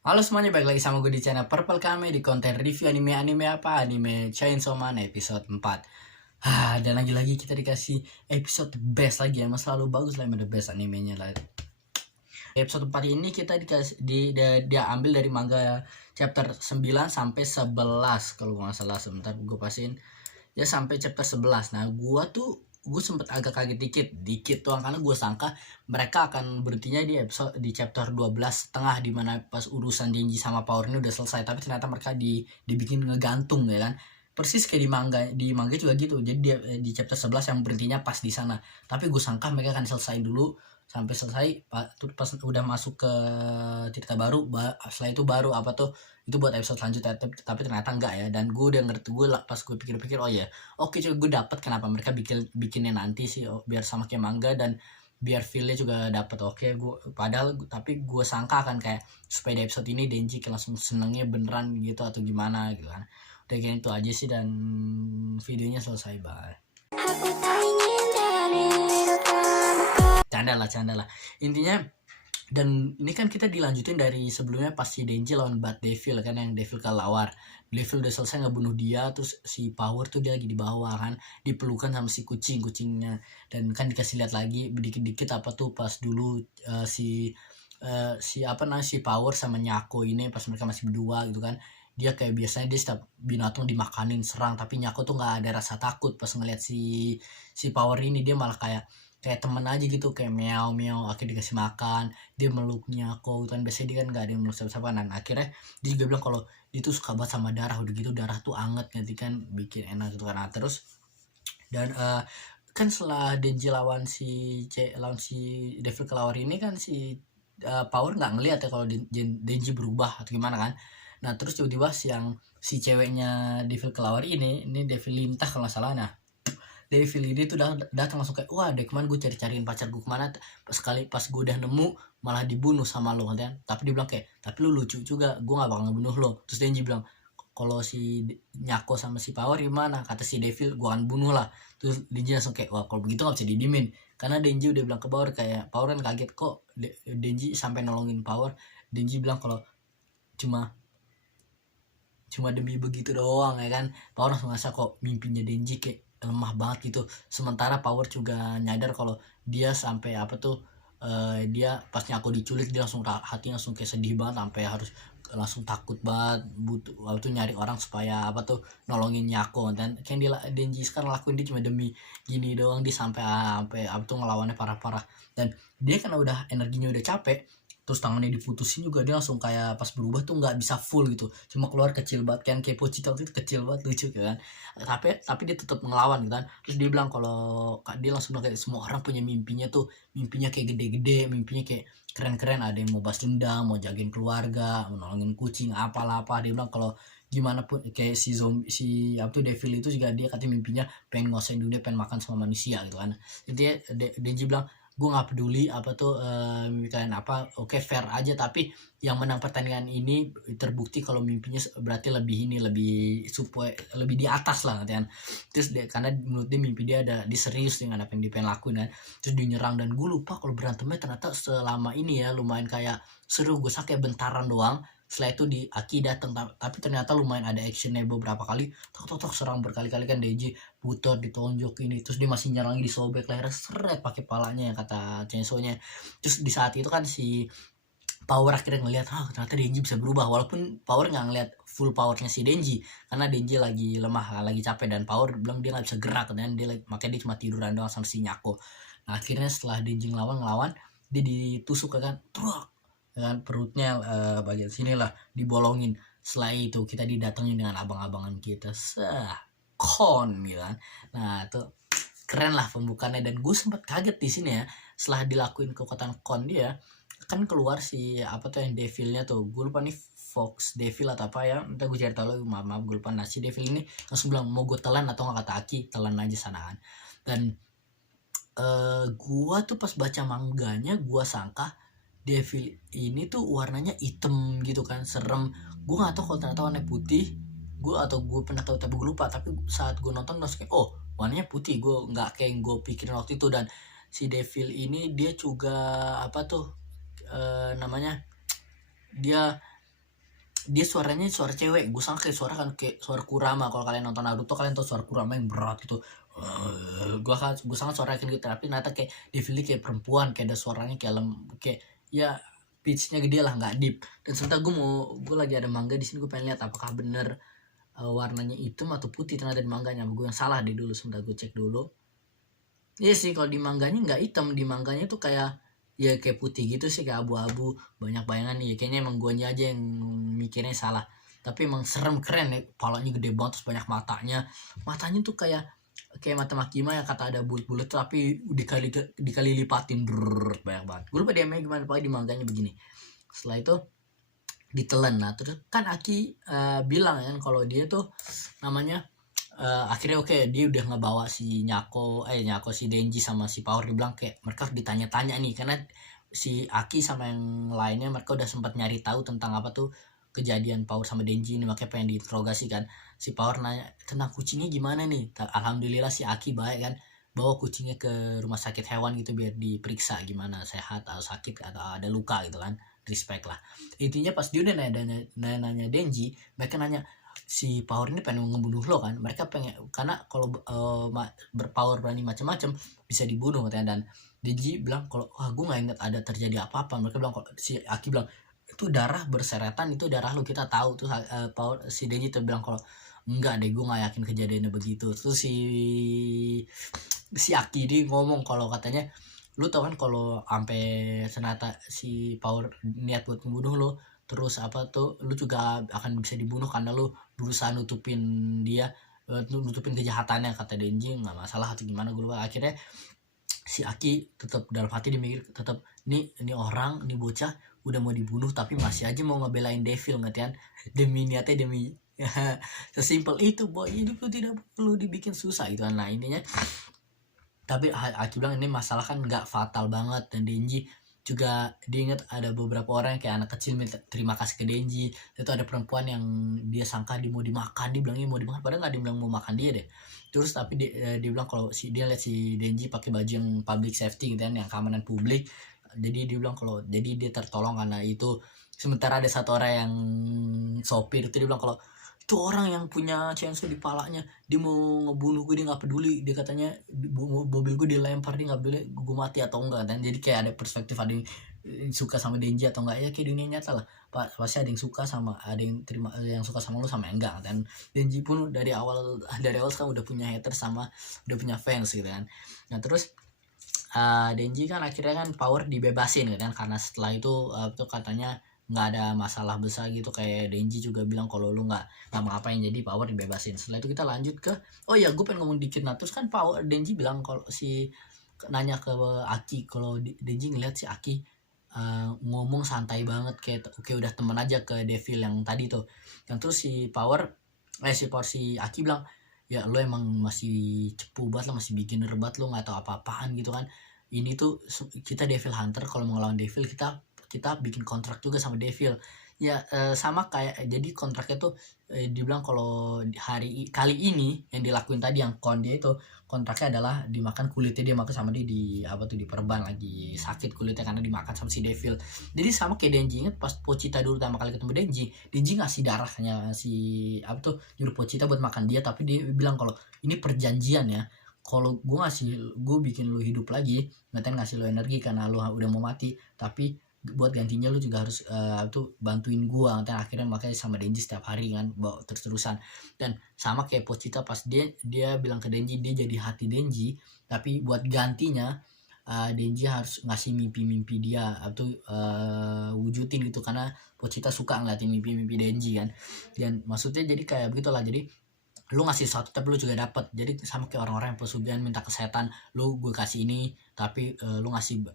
Halo semuanya, balik lagi sama gue di channel Purple Kame di konten review anime apa? Anime Chainsaw Man episode 4. Dan lagi-lagi kita dikasih episode the best lagi, emang selalu bagus lah, emang the best animenya lah. Episode 4 ini kita dikasih dia ambil dari manga chapter 9 sampai 11 kalau gue nggak salah. Sebentar gue pasin ya, sampai chapter 11. Nah gue sempet agak kaget dikit doang, karena gue sangka mereka akan berhentinya di episode di chapter 12 setengah, dimana pas urusan Denji sama Power ini udah selesai, tapi ternyata mereka dibikin ngegantung ya kan, persis kayak di manga juga gitu. Jadi dia di chapter 11 yang berhentinya pas di sana, tapi gue sangka mereka akan selesai dulu sampai selesai pas udah masuk ke cerita baru, setelah itu baru apa tuh, itu buat episode selanjutnya. Tapi ternyata enggak ya. Dan gue udah ngerti, pas gue pikir-pikir, oh ya, oke cuy, gue dapet kenapa mereka bikinnya nanti sih, biar sama kayak manga dan biar feelnya juga dapet. Oke, tapi gue sangka akan kayak supaya di episode ini Denji langsung senengnya beneran gitu atau gimana gitu kan. Udah kayak itu aja sih, dan videonya selesai, bye. Canda lah intinya. Dan ini kan kita dilanjutin dari sebelumnya pas si Denji lawan Bad Devil kan, yang Devil kelawar. Devil udah selesai ngebunuh dia, terus si Power tuh dia lagi di bawah kan, dipelukan sama si kucingnya. Dan kan dikasih lihat lagi dikit-dikit apa tuh pas dulu si Power sama Nyako ini pas mereka masih berdua gitu kan. Dia kayak biasanya dia setiap binatang dimakanin serang, tapi Nyako tuh nggak ada rasa takut pas ngeliat si Power ini. Dia malah kayak temen aja gitu, kayak meow meow, akhirnya dikasih makan, dia meluknya kok kan, biasanya dia kan gak ada yang meluk siapa-siapa. Dan akhirnya dia juga bilang kalau dia tuh suka banget sama darah, udah gitu darah tuh anget nanti kan, bikin enak gitu kan. Nah, terus dan kan setelah Denji lawan si Devil Kelawar ini kan, si Power nggak ngeliat ya kalau Denji berubah atau gimana kan. Nah terus tiba-tiba si ceweknya Devil Kelawar ini Devil Lintah kalau nggak salah. Nah Devil ini tuh datang langsung kayak, wah deh kemana gue cariin pacar gue kemana, pas gue udah nemu malah dibunuh sama lo kan. Tapi dia bilang kayak, tapi lu lucu juga, gue gak bakal ngebunuh lo. Terus Denji bilang, kalau si Nyako sama si Power gimana, kata si Devil, gue akan bunuh lah. Terus Denji langsung kayak, wah kalau begitu gak bisa didimin, karena Denji udah bilang ke Power kayak, Power kan kaget kok Denji sampai nolongin Power. Denji bilang kalau cuma demi begitu doang ya kan. Power langsung ngerasa kok mimpinya Denji kayak lemah banget gitu. Sementara Power juga nyadar kalau dia sampai apa tuh, dia pasnya aku diculik, dia langsung hati langsung kayak sedih banget, sampai harus langsung takut banget, butuh waktu nyari orang supaya apa tuh nolongin Nyako. Dan kayak Denji sekarang lakuin dia cuma demi gini doang, dia sampai apa tuh ngelawannya parah-parah. Dan dia kan udah energinya udah capek, terus tangannya diputusin juga, dia langsung kayak pas berubah tuh nggak bisa full gitu, cuma keluar kecil banget kan, kayak Pochita itu kecil banget, lucu kan. Tapi dia tetap ngelawan gitu kan. Terus dia bilang kalau dia langsung bilang kayak, semua orang punya mimpinya tuh, mimpinya kayak gede-gede, mimpinya kayak keren-keren, ada yang mau balas dendam, mau jagain keluarga, mau nolongin kucing, apalah apa. Dia bilang kalau gimana pun kayak si apa tuh Devil itu juga, dia katanya mimpinya pengen nguasain dunia, pengen makan sama manusia gitu kan. Jadi Denji bilang, gue nggak peduli apa tuh mimpi kalian apa, oke fair aja, tapi yang menang pertandingan ini terbukti kalau mimpinya berarti lebih supaya lebih di atas lah kan. Terus karena menurut dia mimpi dia ada diserius dengan apa yang dia pengen lakuin kan. Terus dia nyerang, dan gue lupa kalau berantemnya ternyata selama ini ya lumayan kayak seru. Gue kayak bentaran doang, setelah itu di Aki datang, tapi ternyata lumayan ada actionnya beberapa kali, tok serang berkali-kali kan. Deji putar, ditonjok ini, terus dia masih nyerang, disobek lehernya seret pakai palanya, kata Chainsaw-nya. Terus di saat itu kan si Power akhirnya ngelihat, ternyata Denji bisa berubah, walaupun Power nggak ngelihat full powernya si Denji, karena Denji lagi lemah, lagi capek, dan Power bilang dia nggak bisa gerak, dan makanya dia cuma tiduran doang sama si Nyako. Nah akhirnya setelah Denji ngelawan dia ditusuk kan, truk kan, perutnya bagian sini lah dibolongin. Setelah itu kita didatengin dengan abang-abangan kita, kon gitu kan. Nah tuh keren lah pembukaannya, dan gue sempet kaget di sini ya, setelah dilakuin kekuatan kon dia kan keluar si apa tuh yang devilnya tuh, gue lupa nih, Fox Devil atau apa ya, entah, gue cerita lo, maaf gue lupa. Nah si Devil ini langsung bilang, mau gue telan atau nggak, kata Aki, telan aja sanaan. Dan gua tuh pas baca mangganya, gua sangka Devil ini tuh warnanya hitam gitu kan, serem. Gue nggak tahu kalau ternyata warnanya putih. Gue pernah tahu tapi gue lupa. Tapi saat gue nonton langsung kayak, oh warnanya putih. Gue nggak kayak yang gue pikirin waktu itu. Dan si Devil ini dia juga apa tuh namanya, dia dia suaranya suara cewek, gue sangka kayak suara kan kayak suara Kurama. Kalau kalian nonton Naruto kalian tahu suara Kurama yang berat gitu. Gue sangat suara kayak gitu, tapi ternyata kayak Devil kayak perempuan, kayak ada suaranya kayak kayak ya pitchnya gede lah, nggak deep. Dan sebentar gue lagi ada manga di sini, gue pengen lihat apakah bener warnanya hitam atau putih ternyata di mangganya. Gue yang salah deh dulu, sebentar gue cek dulu. Iya sih, kalau di mangganya nggak hitam, di mangganya tuh kayak ya kayak putih gitu sih, kayak abu-abu, banyak bayangan nih. Kayaknya emang guanya aja yang mikirnya salah. Tapi emang serem, keren ya, palanya gede banget, terus banyak matanya tuh kayak kayak mata Makima yang kata ada bulat-bulat tapi dikali lipatin, banyak banget. Gue lupa dia gimana, pakai di mangganya begini. Setelah itu ditelan. Nah terus kan Aki bilang kan kalau dia tuh namanya akhirnya oke, dia udah ngebawa si Nyako si Denji sama si Power. Dibilang kayak mereka harus ditanya-tanya nih, karena si Aki sama yang lainnya mereka udah sempat nyari tahu tentang apa tuh kejadian Power sama Denji ini, makanya pengen diinterogasi kan. Si Power nanya tentang kucingnya gimana nih. Alhamdulillah si Aki baik kan, bawa kucingnya ke rumah sakit hewan gitu biar diperiksa gimana, sehat atau sakit atau ada luka gitu kan. Respect lah. Intinya pas dia udah nanya Denji, mereka nanya si Power ini pengen ngebunuh lo kan. Mereka pengen, karena kalau berpower berani macam-macam bisa dibunuh katanya. Dan Denji bilang kalau gue nggak ingat ada terjadi apa-apa. Mereka bilang, kalau si Aki bilang itu darah berseretan, itu darah lo, kita tahu tuh. Power si Denji tuh bilang kalau enggak deh, gue nggak yakin kejadiannya begitu. Terus si Aki dia ngomong kalau katanya, lu tau kan kalau sampai ternyata si Power niat buat membunuh lo, terus apa tuh lu juga akan bisa dibunuh karena lu berusaha nutupin kejahatannya, kata Denji. Nggak masalah atau gimana gue lupa. Akhirnya si Aki tetap dalam hati dia mikir tetap, ini orang, ini bocah udah mau dibunuh tapi masih aja mau ngebelain Devil, ngetian demi niatnya, demi sesimpel itu, boy, hidup lu tidak perlu dibikin susah itu. Nah intinya, tapi Aki bilang ini masalah kan nggak fatal banget. Dan Denji juga diingat ada beberapa orang yang kayak anak kecil minta terima kasih ke Denji. Itu ada perempuan yang dia sangka dia mau dimakan, dia bilangnya mau dimakan padahal nggak, dia bilang mau makan dia deh. Terus tapi dia bilang kalau dia lihat si Denji pakai baju yang public safety gitu kan, yang keamanan publik. Jadi dia bilang kalau jadi dia tertolong karena itu. Sementara ada satu orang yang sopir itu, dia bilang kalau itu orang yang punya chainsaw di palanya, dia mau ngebunuh gue, dia nggak peduli. Dia katanya mobil gue dilempar, dia nggak peduli gue mati atau enggak. Dan jadi kayak ada perspektif, ada yang suka sama Denji atau enggak, ya kayak dunia nyata lah. Pasti ada yang suka sama, ada yang terima, yang suka sama lu sama yang enggak. Dan Denji pun dari awal kan udah punya hater sama udah punya fans gitu kan. Nah terus Denji kan akhirnya kan Power dibebasin gitu kan, karena setelah itu tuh katanya nggak ada masalah besar gitu. Kayak Denji juga bilang kalau lu nggak mau ngapain, jadi Power dibebasin. Setelah itu kita lanjut ke, oh ya gue pengen ngomong dikit. Nah terus kan Denji bilang kalau nanya ke Aki kalau Denji ngeliat si Aki ngomong santai banget, kayak oke udah temen aja ke Devil yang tadi tuh. Yang terus si Aki bilang ya lo emang masih cepu banget, lo masih beginner banget, lo nggak tahu apa-apaan gitu kan. Ini tuh kita Devil Hunter, kalau mau ngelawan Devil kita bikin kontrak juga sama Devil ya. Sama kayak, jadi kontraknya tuh dibilang kalau kali ini yang dilakuin tadi yang dia itu, kontraknya adalah dimakan kulitnya, dia makan sama dia di apa tuh, diperban lagi sakit kulitnya karena dimakan sama si Devil. Jadi sama kayak Denji, inget pas Pochita dulu pertama kali ketemu Denji ngasih darahnya si apa tuh, nyuruh Pochita buat makan dia. Tapi dia bilang kalau ini perjanjian ya, kalau gue bikin lu hidup lagi, ngatain ngasih lu energi karena lu udah mau mati, tapi buat gantinya lu juga harus tuh bantuin gua. Dan akhirnya makanya sama Denji setiap hari kan bawa terus-terusan. Dan sama kayak Pochita pas dia bilang ke Denji dia jadi hati Denji, tapi buat gantinya Denji harus ngasih mimpi-mimpi dia atau wujudin gitu, karena Pochita suka ngeliatin mimpi-mimpi Denji kan. Dan maksudnya jadi kayak begitulah, jadi lu ngasih sesuatu tapi lu juga dapat. Jadi sama kayak orang-orang yang pesugihan minta ke setan, lu gue kasih ini tapi lu ngasih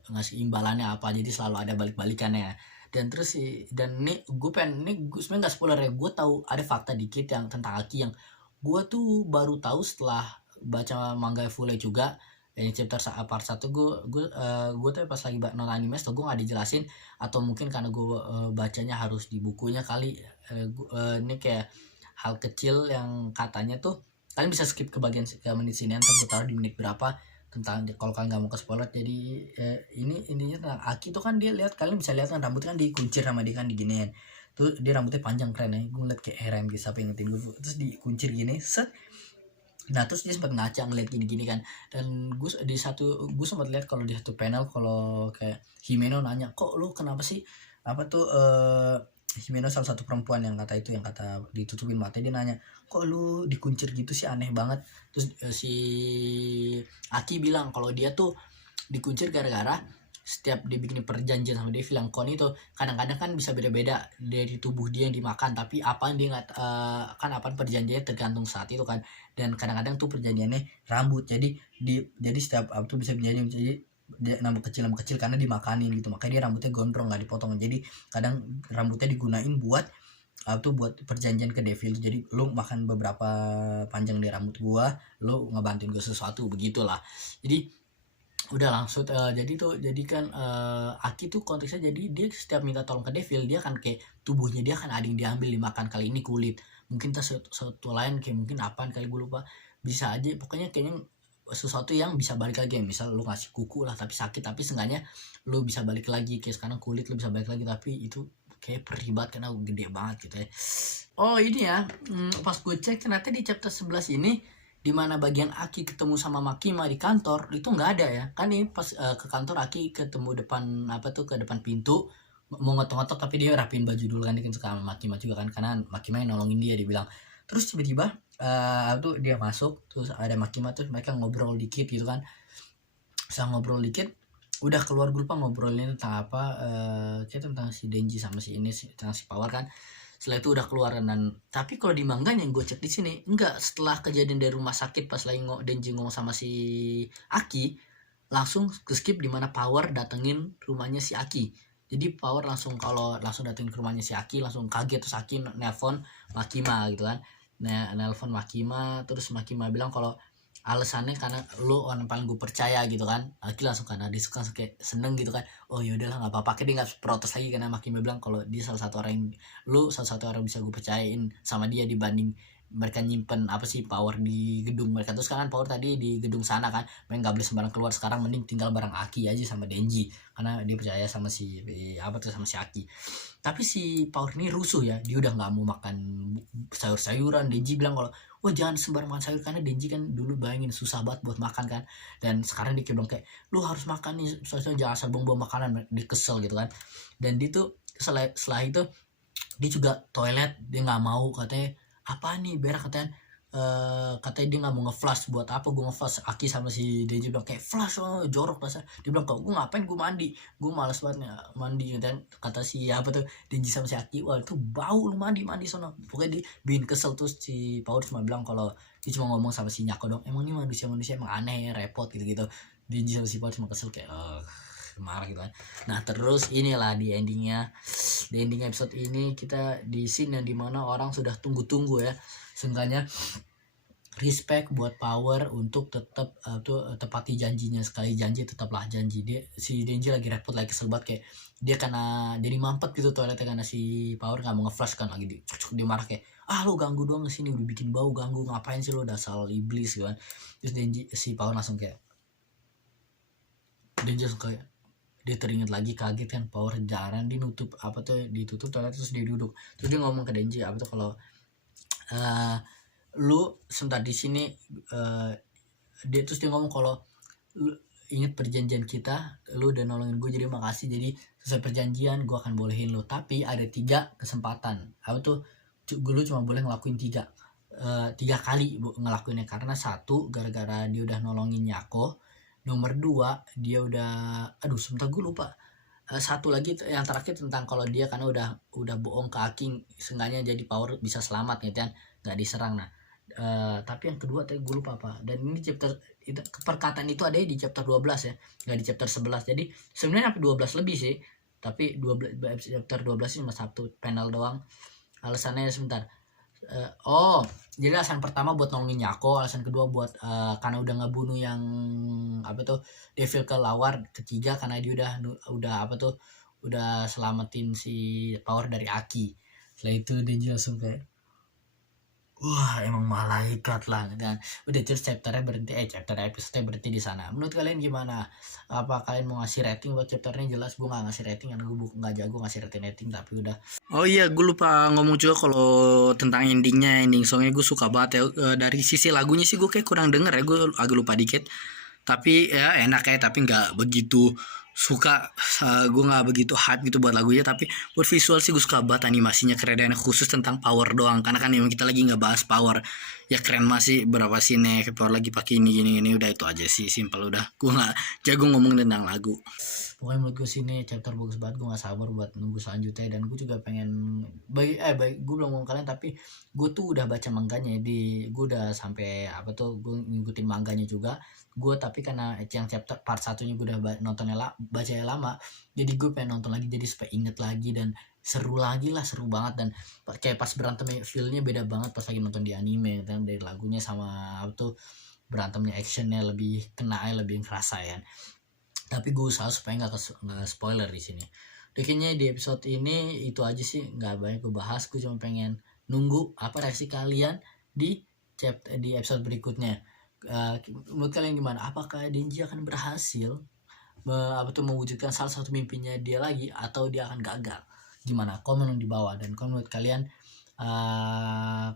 imbalannya apa, jadi selalu ada balik-balikannya. Dan terus dan ini gue sebenarnya nggak spoiler ya, gue tahu ada fakta dikit yang tentang Aki yang gue tuh baru tahu setelah baca manga full juga. Yang chapter part 1 gue tuh pas lagi nonton anime tuh gue nggak dijelasin, atau mungkin karena gue bacanya harus di bukunya kali. Ini kayak hal kecil yang katanya tuh kalian bisa skip ke menit sini, ntar gue taruh di menit berapa, tentang kalau kalian nggak mau ke spoiler. Jadi ini intinya tentang Aki tuh kan, dia lihat, kalian bisa lihat kan rambut kan dikuncir sama dia kan diginiin. tuh dia rambutnya panjang keren ya, gue ngeliat kayak heran gitu siapa yang ngetin gue, terus dikuncir gini set. Nah terus dia sempat ngaca ngeliat gini-gini kan, dan gue sempat lihat kalau di satu panel kalau kayak Himeno nanya, kok lu kenapa sih apa tuh Himeno salah satu perempuan yang kata ditutupin mata, dia nanya kok lu dikuncir gitu sih, aneh banget. Terus si Aki bilang kalau dia tuh dikuncir gara-gara setiap dia bikin perjanjian sama Devil yang kon itu kadang-kadang kan bisa beda-beda dari tubuh dia yang dimakan, tapi apa dia nggak kan apa perjanjiannya tergantung saat itu kan, dan kadang-kadang tuh perjanjiannya rambut, jadi setiap apa tuh bisa menjadi dia nambah kecil karena dimakanin gitu, makanya dia rambutnya gondrong nggak dipotong. Jadi kadang rambutnya digunain buat buat perjanjian ke Devil, jadi lu makan beberapa panjang di rambut gua, lu ngebantuin gua sesuatu begitulah. Jadi udah langsung jadi kan Aki tuh konteksnya, jadi dia setiap minta tolong ke Devil dia kan kayak tubuhnya dia kan ada yang diambil dimakan, kali ini kulit, mungkin tas satu lain kayak mungkin apaan kali gue lupa, bisa aja pokoknya kayaknya sesuatu yang bisa balik lagi, misal lu ngasih kuku lah tapi sakit, tapi seenggaknya lu bisa balik lagi, kayak sekarang kulit lu bisa balik lagi, tapi itu kayak perih banget karena gede banget gitu ya. Oh ini ya, pas gue cek ternyata di chapter 11 ini di mana bagian Aki ketemu sama Makima di kantor itu nggak ada ya kan, nih pas ke kantor Aki ketemu depan ke depan pintu mau ngetok-ngetok, tapi dia rapiin baju dulu kan, dia kan suka sama Makima juga kan karena Makima yang nolongin dia bilang. Terus tiba-tiba dia masuk, terus ada Makima, terus mereka ngobrol dikit gitu kan, ngobrol dikit udah keluar, gue lupa ngobrolin tentang apa, kayak tentang si Denji sama si ini tentang si Power kan. Setelah itu udah keluar, dan tapi kalau di manga yang gue cek di sini enggak, setelah kejadian dari rumah sakit pas lagi Denji ngomong sama si Aki langsung ke skip di mana Power datengin rumahnya si Aki. Jadi Power langsung datengin ke rumahnya si Aki langsung kaget, terus Aki nelpon Makima gitu kan. Nah, nelpon Makima, terus Makima bilang kalau alasannya karena lu orang paling gue percaya gitu kan. Aki langsung karena dia suka kayak seneng gitu kan, oh yaudahlah nggak apa-apa, kayak dia nggak protes lagi karena Makima bilang kalau dia salah satu orang bisa gue percayain sama dia dibanding mereka nyimpen Power di gedung mereka. Terus kan Power tadi di gedung sana kan, mereka nggak boleh sembarang keluar, sekarang mending tinggal bareng Aki aja sama Denji karena dia percaya sama si Aki. Tapi si Power ini rusuh ya, dia udah nggak mau makan sayur-sayuran. Denji bilang kalau wah jangan sembarang makan sayur, karena Denji kan dulu bayangin susah banget buat makan kan, dan sekarang dia bilang kayak lu harus makan nih, soalnya jangan asal buang-buang makanan, dia kesel gitu kan. Dan dia tuh setelah itu dia juga toilet, dia nggak mau, katanya apa nih berak, katanya dia nggak mau nge-flush, buat apa gue nge-flush. Aki sama si Denji bilang kayak flush, jorok lah. Dia bilang kok gue ngapain gue mandi, gue malas banget mandi. Dan kata si Denji sama si Aki, wah itu bau, lu mandi sono. Pokoknya dia bikin kesel. Terus si Power cuma bilang kalau dia cuma ngomong sama si Nyako dong, emang ini manusia emang aneh, repot gitu. Denji sama si Power cuma kesel kayak marah gitu kan. Nah terus inilah di ending episode ini kita di scene yang dimana orang sudah tunggu-tunggu ya, seenggaknya respect buat Power untuk tetap tepati janjinya. Sekali janji tetaplah janji. Si Denji lagi repot, lagi kesel banget, kayak dia karena jadi mampet gitu toiletnya karena si Power nggak mau nge-flush kan, lagi dia marah kayak lu ganggu doang kesini, udah bikin bau, ganggu ngapain sih lu, dasar iblis gitu kan. Terus si Power langsung kayak dia teringat lagi, kaget kan, Power jarang ditutup ditutup toilet, terus dia duduk, terus dia ngomong ke Denji kalau lu sebentar di sini, dia ngomong kalau lu ingat perjanjian kita, lu udah nolongin gue, jadi makasih, jadi sesuai perjanjian gue akan bolehin lu, tapi ada 3 kesempatan. Lu cuma boleh ngelakuin 3 kali ngelakuinnya, karena 1 gara-gara dia udah nolongin Nyako, nomor 2 dia udah sebentar gue lupa, 1 lagi yang terakhir tentang kalau dia karena udah bohong ke Aki, seenggaknya jadi Power bisa selamat gitu kan, nggak diserang. Nah tapi yang kedua tadi gue lupa apa, dan ini chapter perkataan itu ada di chapter 12 ya, nggak di chapter 11. Jadi sebenarnya sampai 12 lebih sih, tapi chapter 12 ini cuma 1 panel doang. Alasannya sebentar, jadi alasan pertama buat nolongin Nyako, alasan kedua buat karena udah ngebunuh yang Devil kelawar, ketiga karena dia udah selamatin si Power dari Aki. Setelah itu Denji langsung kayak wah emang malaikat lah dan udah terus chapter episode berhenti di sana. Menurut kalian gimana? Apa kalian mau ngasih rating buat chapternya? Jelas gue nggak ngasih rating karena gue nggak jago ngasih rating tapi udah. Oh iya, gue lupa ngomong juga kalau tentang ending songnya gue suka banget ya. Dari sisi lagunya sih gue kayak kurang denger ya, gue agak lupa dikit. Tapi ya enak ya, tapi nggak begitu suka. Gue nggak begitu hype gitu buat lagunya, tapi buat visual sih gue suka banget, animasinya keren dan khusus tentang power doang. Karena kan emang kita lagi nggak bahas power, ya keren masih berapa scene power lagi pakai ini udah itu aja sih, simple udah. Gue nggak jago ngomong tentang lagu. Pokoknya menurut gue sini chapter bagus banget, gue gak sabar buat nunggu selanjutnya. Dan gue juga pengen baik gue belum ngomong kalian tapi gue tuh udah baca manganya gue udah sampai apa tuh, gue ngikutin manganya juga gue. Tapi karena yang chapter part satunya gue udah nontonnya bacanya lama, jadi gue pengen nonton lagi jadi supaya inget lagi dan seru lagi lah, seru banget. Dan kayak pas berantem feelnya beda banget pas lagi nonton di anime kan, dari lagunya sama apa tuh berantemnya, actionnya lebih kena, lebih kerasa ya. Tapi gue usaha supaya nggak spoiler di sini. Kayaknya di episode ini itu aja sih, nggak banyak gue bahas. Gue cuma pengen nunggu apa reaksi kalian di episode berikutnya. Menurut kalian gimana? Apakah Denji akan berhasil mewujudkan salah satu mimpinya dia lagi, atau dia akan gagal? Gimana? Komen di bawah. Dan kalau menurut kalian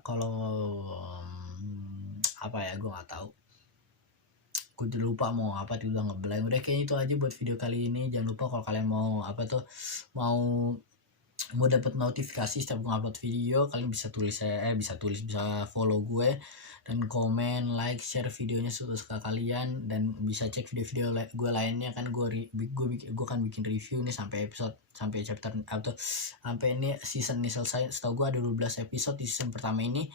kalau apa ya, gue nggak tahu. Gue udah lupa mau apa, udah ngeblank. Udah kayaknya itu aja buat video kali ini. Jangan lupa kalau kalian mau apa tuh, mau dapat notifikasi setiap gue upload video, kalian bisa bisa follow gue dan komen, like, share videonya suka kalian. Dan bisa cek video-video gue lainnya kan. Gue kan bikin review nih sampai chapter atau sampai ini season ini selesai. Setahu gue ada 12 episode di season pertama ini.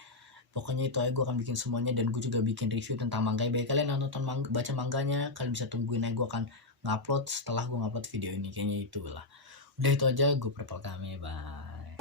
Pokoknya itu aja, gue akan bikin semuanya. Dan gue juga bikin review tentang manga. Baik kalian yang nonton baca manganya, kalian bisa tungguin aja, gue akan ngupload setelah gue ngupload video ini. Kayaknya itulah. Udah itu aja, gue Purple Kami, bye.